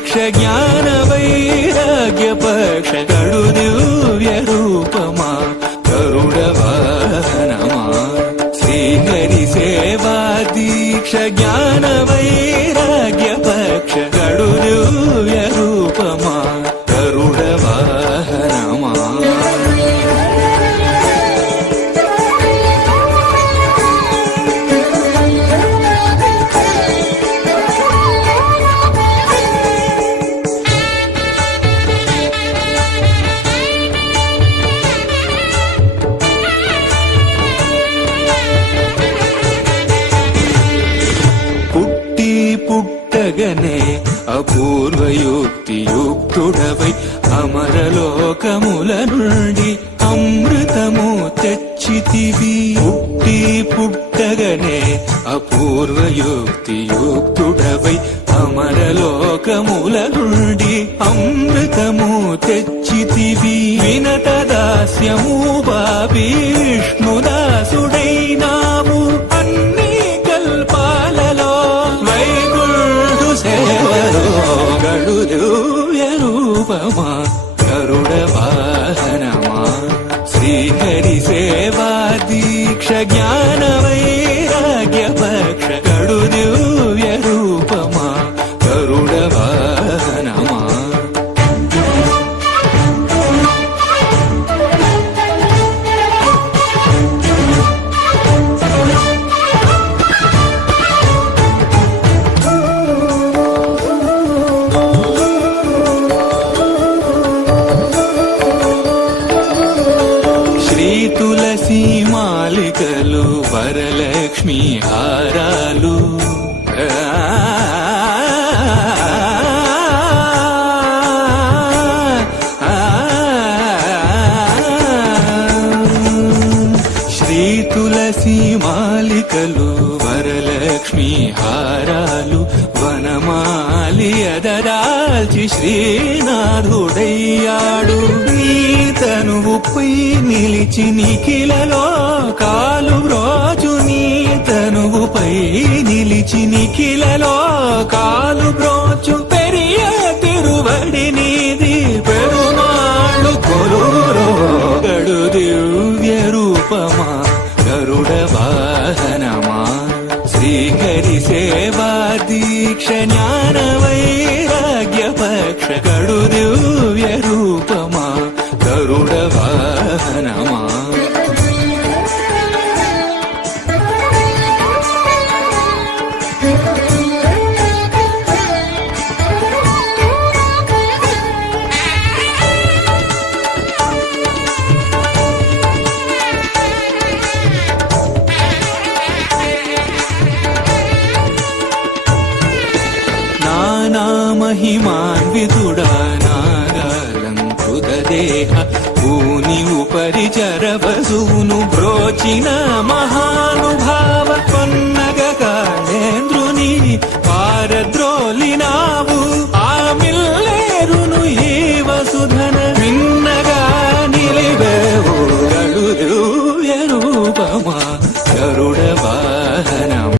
దీక్ష జ్ఞాన వైరాగ్య పక్ష కడు దివ్య రూపమా గరుడ వాహనమా శ్రీహరి సేవా దీక్ష జ్ఞాన వైరాగ్య పక్ష కడు దివ్య రూపమా గరుడ వాహనమా పుట్టగనే అపూర్వయుక్తియుక్తుడవై అమరలోకముల నుండి అమృతము తెచ్చితివి పుట్టగనే అపూర్వయుక్తియుక్తుడవై అమరలోకముల నుండి అమృతము తెచ్చితివి వినత దాస్యము బాబి విష్ణుదాసుడైనావు అన్ని కల్పాలలో వైకుంఠు సేవలో గడు దివ్య రూపమా గరుడ వాహనమా శ్రీహరి సేవా దీక్ష జ్ఞాన వైరాగ్య పక్ష గడు దివ్య రూపమా గరుడ వాహనమా తులసి మాలికలు వరలక్ష్మి హారాలు శ్రీ తులసి మాలికలు వరలక్ష్మి హారాలు వనమాలి అదరాల్చి శ్రీనాథుడయ్యాడు నీ తనువుపై నిలిచి నిఖిలలో కాలు బ్రోచు నీ తనువుపై నిలిచి నిఖిలలో కాలు బ్రోచు పెరియ తిరువడి నీది పెరుమాళ్ళు కొలురో గడు దివ్య రూపమా గరుడ వాహనమా శ్రీహరి సేవా దీక్ష జ్ఞాన వైరాగ్య పక్ష గడు దివ్య రూపమా గరుడ వాహనమా మహిమాన్వితుడా నాగాలంకృత దేహ భూని ఉపరి చరవసూను బ్రోచిన మహానుభావ పన్నగ కాళేంద్రుని పారద్రోలినా